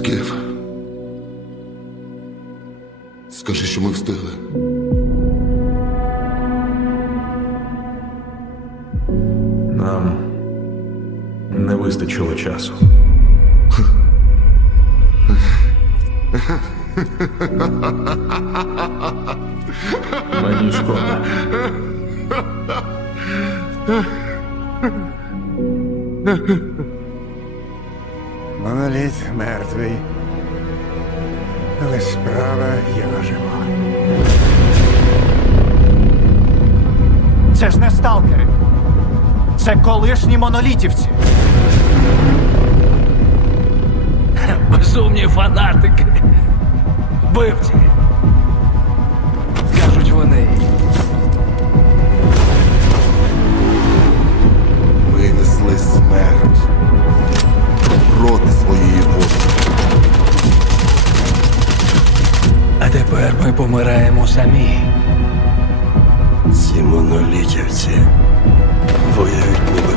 Скіф. Скажи, що ми встигли. Нам не вистачило часу. Мені шкода. Моноліт мертвий. Але справа його жива. Це ж не сталкери. Це колишні монолітівці. Безумні фанатики. Вбивці. Тепер ми помираємо самі. Ці монолітівці воюють ніби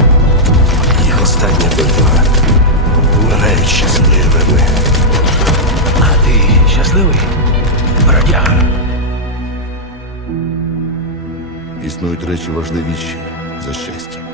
їх остання битва. Вмирають щасливими. А ти щасливий? Бродяга. Існують речі важливіші за щастя.